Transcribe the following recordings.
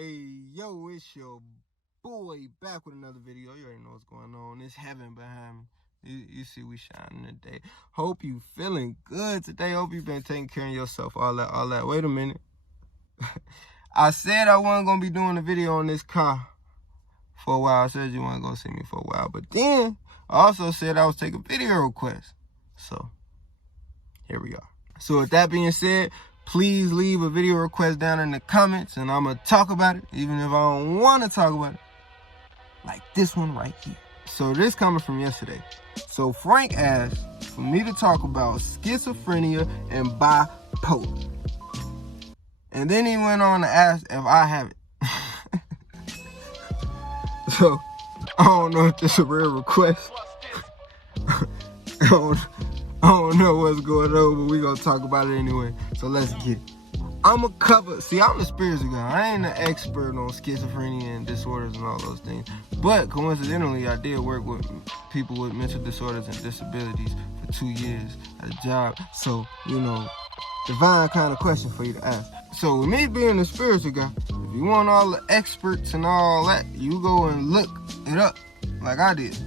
Hey, yo, it's your boy back with another video. You already know what's going on. It's heaven behind me. You see we shining today. Hope you feeling good today. Hope you been taking care of yourself. All that. Wait a minute. I said I wasn't going to be doing a video on this car for a while. I said you weren't going to see me for a while. But then I also said I was taking video requests. So here we are. So with that being said, please leave a video request down in the comments and I'm going to talk about it, even if I don't want to talk about it. Like this one right here. So this coming from yesterday. So Frank asked for me to talk about schizophrenia and bipolar. And then he went on to ask if I have it. So I don't know if this is a real request. I don't know what's going on, but we're going to talk about it anyway. So let's get it. I'm a spiritual guy. I ain't an expert on schizophrenia and disorders and all those things. But coincidentally, I did work with people with mental disorders and disabilities for 2 years at a job. So, you know, divine kind of question for you to ask. So with me being a spiritual guy, if you want all the experts and all that, you go and look it up like I did.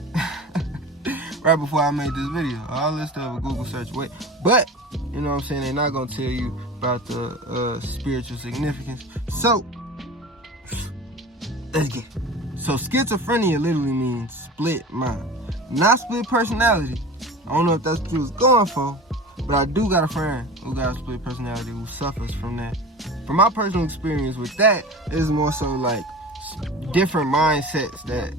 Right before I made this video. All this stuff a Google search away. But, you know what I'm saying, they're not going to tell you about the spiritual significance. So, let's get it. So, schizophrenia literally means split mind. Not split personality. I don't know if that's what you was going for, but I do got a friend who got a split personality who suffers from that. From my personal experience with that, it's more so like different mindsets that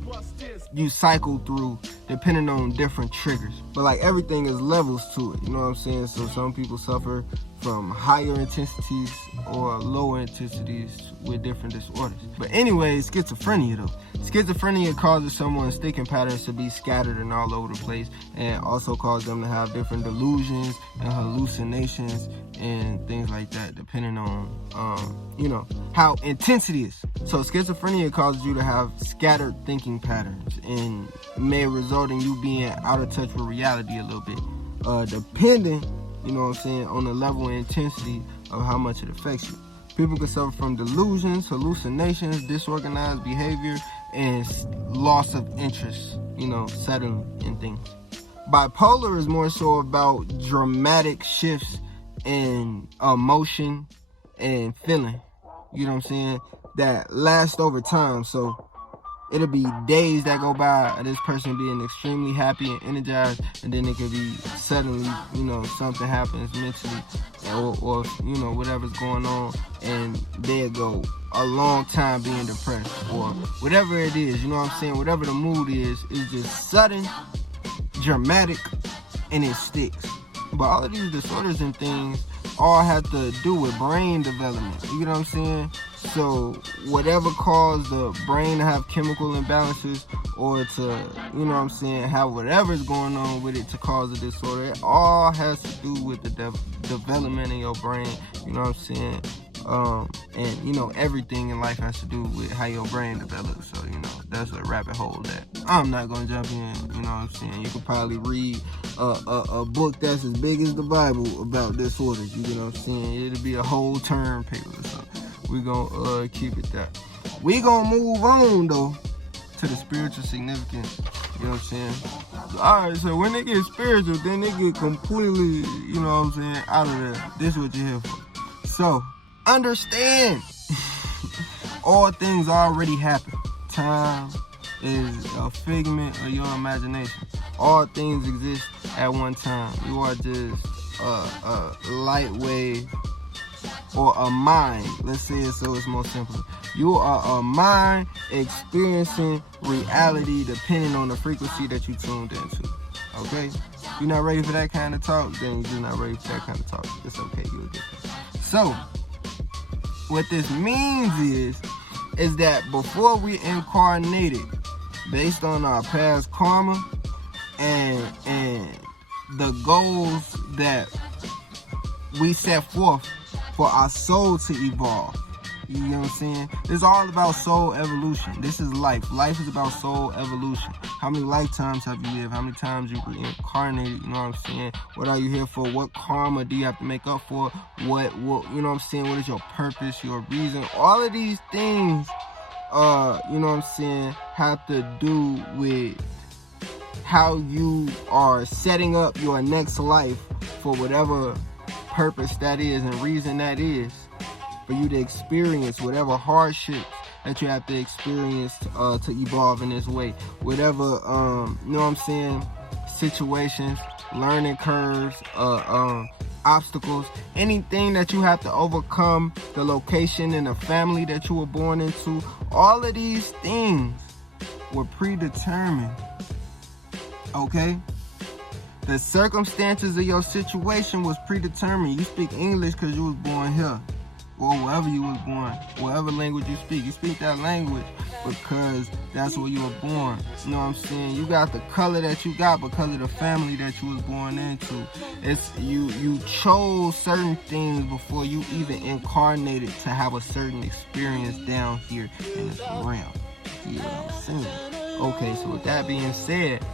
you cycle through depending on different triggers. But like everything is levels to it, you know what I'm saying? So some people suffer from higher intensities or lower intensities with different disorders. But anyways, schizophrenia though. Schizophrenia causes someone's thinking patterns to be scattered and all over the place, and also causes them to have different delusions and hallucinations and things like that, depending on, you know, how intense it is. So schizophrenia causes you to have scattered thinking patterns and may result in you being out of touch with reality a little bit, depending, you know what I'm saying, on the level and intensity of how much it affects you. People can suffer from delusions, hallucinations, disorganized behavior, and loss of interest, you know, settling in things. Bipolar is more so about dramatic shifts in emotion and feeling, you know what I'm saying, that last over time. So it'll be days that go by of this person being extremely happy and energized, and then it could be suddenly, you know, something happens mentally or you know, whatever's going on, and they'll go a long time being depressed or whatever it is, you know what I'm saying? Whatever the mood is, it's just sudden, dramatic, and it sticks. But all of these disorders and things all have to do with brain development, you know what I'm saying? So whatever caused the brain to have chemical imbalances or to, you know what I'm saying, have whatever's going on with it to cause a disorder, it all has to do with the development in your brain, you know what I'm saying? And you know, everything in life has to do with how your brain develops. So, you know, that's a rabbit hole that I'm not gonna jump in, you know what I'm saying? You could probably read a book that's as big as the Bible about disorders, you know what I'm saying? It'll be a whole term paper. So we're gonna keep it that. We gonna move on though to the spiritual significance, you know what I'm saying? Alright, so when they get spiritual, then they get completely, you know what I'm saying, out of there. This is what you're here for. So understand, all things already happen. Time is a figment of your imagination. All things exist at one time. You are just a light wave or a mind. Let's say it so it's more simple. You are a mind experiencing reality depending on the frequency that you tuned into. Okay? If you're not ready for that kind of talk, then you're not ready for that kind of talk. It's okay, you'll get that. So what this means is that before we incarnated, based on our past karma and the goals that we set forth for our soul to evolve, You know what I'm saying? It's all about soul evolution. This is life. Life is about soul evolution. How many lifetimes have you lived? How many times you reincarnated? You know what I'm saying? What are you here for? What karma do you have to make up for? What you know what I'm saying? What is your purpose, your reason? All of these things, you know what I'm saying, have to do with how you are setting up your next life for whatever purpose that is and reason that is, for you to experience whatever hardships that you have to experience to evolve in this way. Whatever, you know what I'm saying, situations, learning curves, obstacles, anything that you have to overcome, the location and the family that you were born into, all of these things were predetermined, okay? The circumstances of your situation was predetermined. You speak English because you was born here, or wherever you was born, whatever language you speak. You speak that language because that's where you were born. You know what I'm saying? You got the color that you got because of the family that you was born into. It's you chose certain things before you even incarnated to have a certain experience down here in this realm. You know what I'm saying? Okay, so with that being said,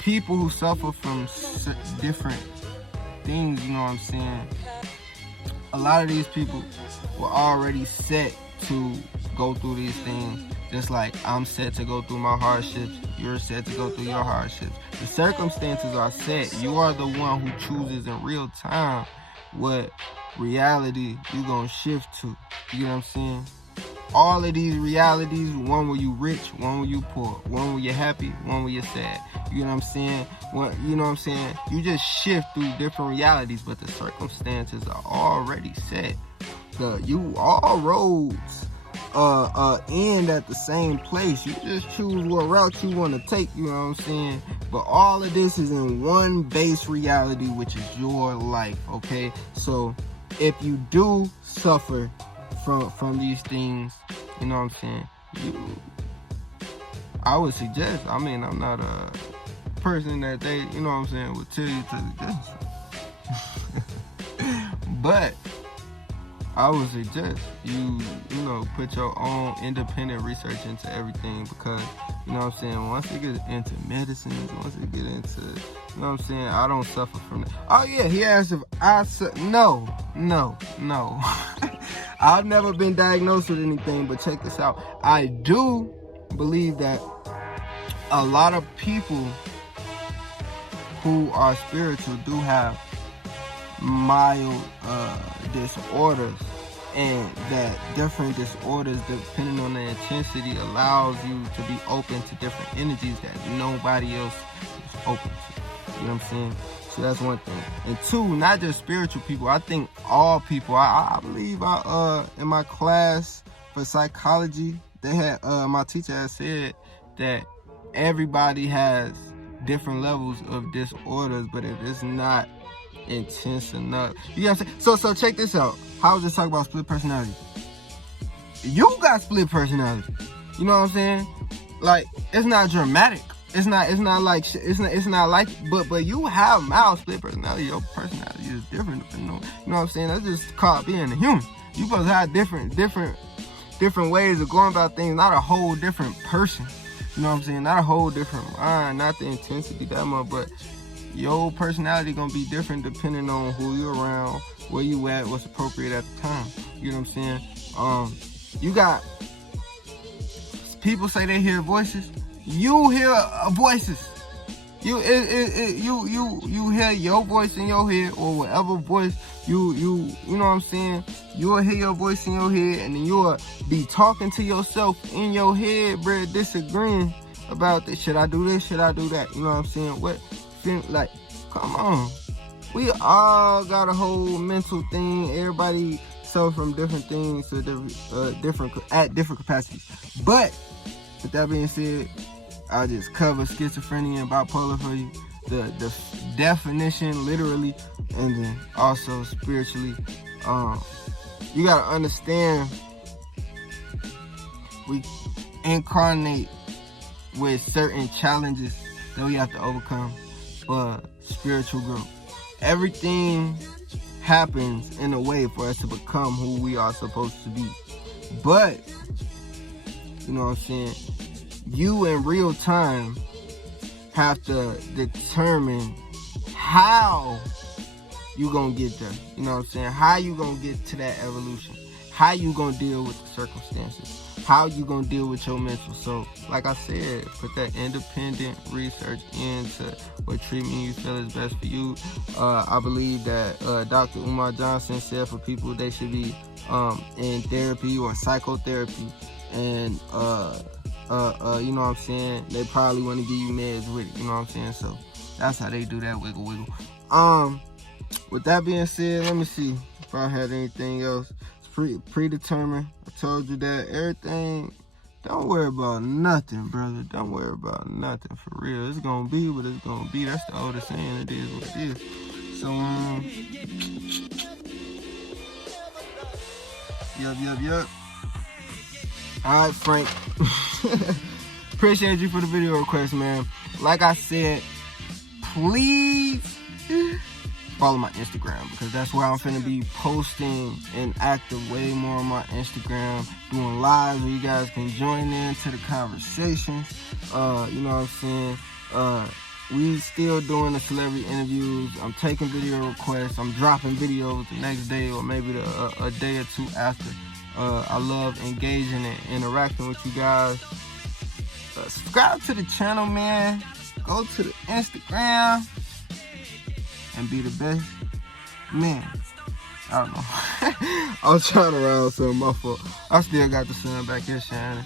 people who suffer from different things, you know what I'm saying, a lot of these people were already set to go through these things, just like I'm set to go through my hardships, you're set to go through your hardships. The circumstances are set. You are the one who chooses in real time what reality you're gonna shift to. You know what I'm saying? All of these realities, one where you rich, one where you poor, one where you're happy, one where you're sad. You know what I'm saying? You know what I'm saying? You just shift through different realities, but the circumstances are already set. All roads end at the same place. You just choose what route you want to take, you know what I'm saying? But all of this is in one base reality, which is your life, okay? So if you do suffer from these things, you know what I'm saying, I would suggest, I mean, I'm not a person that they, you know what I'm saying, would tell you to this. But I would suggest you know, put your own independent research into everything, because, you know what I'm saying, once you get into medicines, once you get into, you know what I'm saying, I don't suffer from that. Oh yeah, he asked if no. I've never been diagnosed with anything, but check this out. I do believe that a lot of people who are spiritual do have mild disorders, and that different disorders, depending on the intensity, allows you to be open to different energies that nobody else is open to. You know what I'm saying? So that's one thing. And two, not just spiritual people, I think all people. I believe in my class for psychology, they had my teacher had said that everybody has different levels of disorders, but if it's not intense enough, you know what I'm saying? So check this out. I was just talking about split personality. You got split personality. You know what I'm saying? Like, it's not dramatic. It's not like but you have mild split personality. Your personality is different. You know what I'm saying? That's just called being a human. You supposed to have different ways of going about things, not a whole different person. You know what I'm saying? Not a whole different mind, not the intensity that much, but your personality gonna be different depending on who you're around, where you at, what's appropriate at the time. You know what I'm saying? You got people say they hear voices. You hear voices. You hear your voice in your head, or whatever voice you know what I'm saying? You'll hear your voice in your head, and then you'll be talking to yourself in your head, bro, disagreeing about this. Should I do this? Should I do that? You know what I'm saying? Like, come on. We all got a whole mental thing. Everybody suffer from different things to different capacities. But with that being said, I just cover schizophrenia and bipolar for you. The definition, literally, and then also spiritually. You gotta understand, we incarnate with certain challenges that we have to overcome for spiritual growth. Everything happens in a way for us to become who we are supposed to be. But, you know what I'm saying, you in real time have to determine how you gonna get there. You know what I'm saying? How you gonna get to that evolution? How you gonna deal with the circumstances? How you gonna deal with your mental? So, like I said, put that independent research into what treatment you feel is best for you. I believe that Dr. Umar Johnson said for people they should be in therapy or psychotherapy, and you know what I'm saying, they probably want to give you meds with it, you know what I'm saying? So that's how they do that wiggle wiggle. With that being said, let me see if I had anything else. It's predetermined. I told you that. Everything, don't worry about nothing, brother. Don't worry about nothing, for real. It's gonna be what it's gonna be. That's the oldest saying. It is what it is. So yup. Alright, Frank. Appreciate you for the video request, man. Like I said, please follow my Instagram, because that's where I'm finna be posting and active way more on my Instagram, doing lives where you guys can join in to the conversations. You know what I'm saying? We still doing the celebrity interviews. I'm taking video requests. I'm dropping videos the next day or maybe a day or two after. I love engaging and interacting with you guys. Subscribe to the channel, man. Go to the Instagram and be the best man. I don't know. I was trying to round something, my fault. I still got the sun back here shining.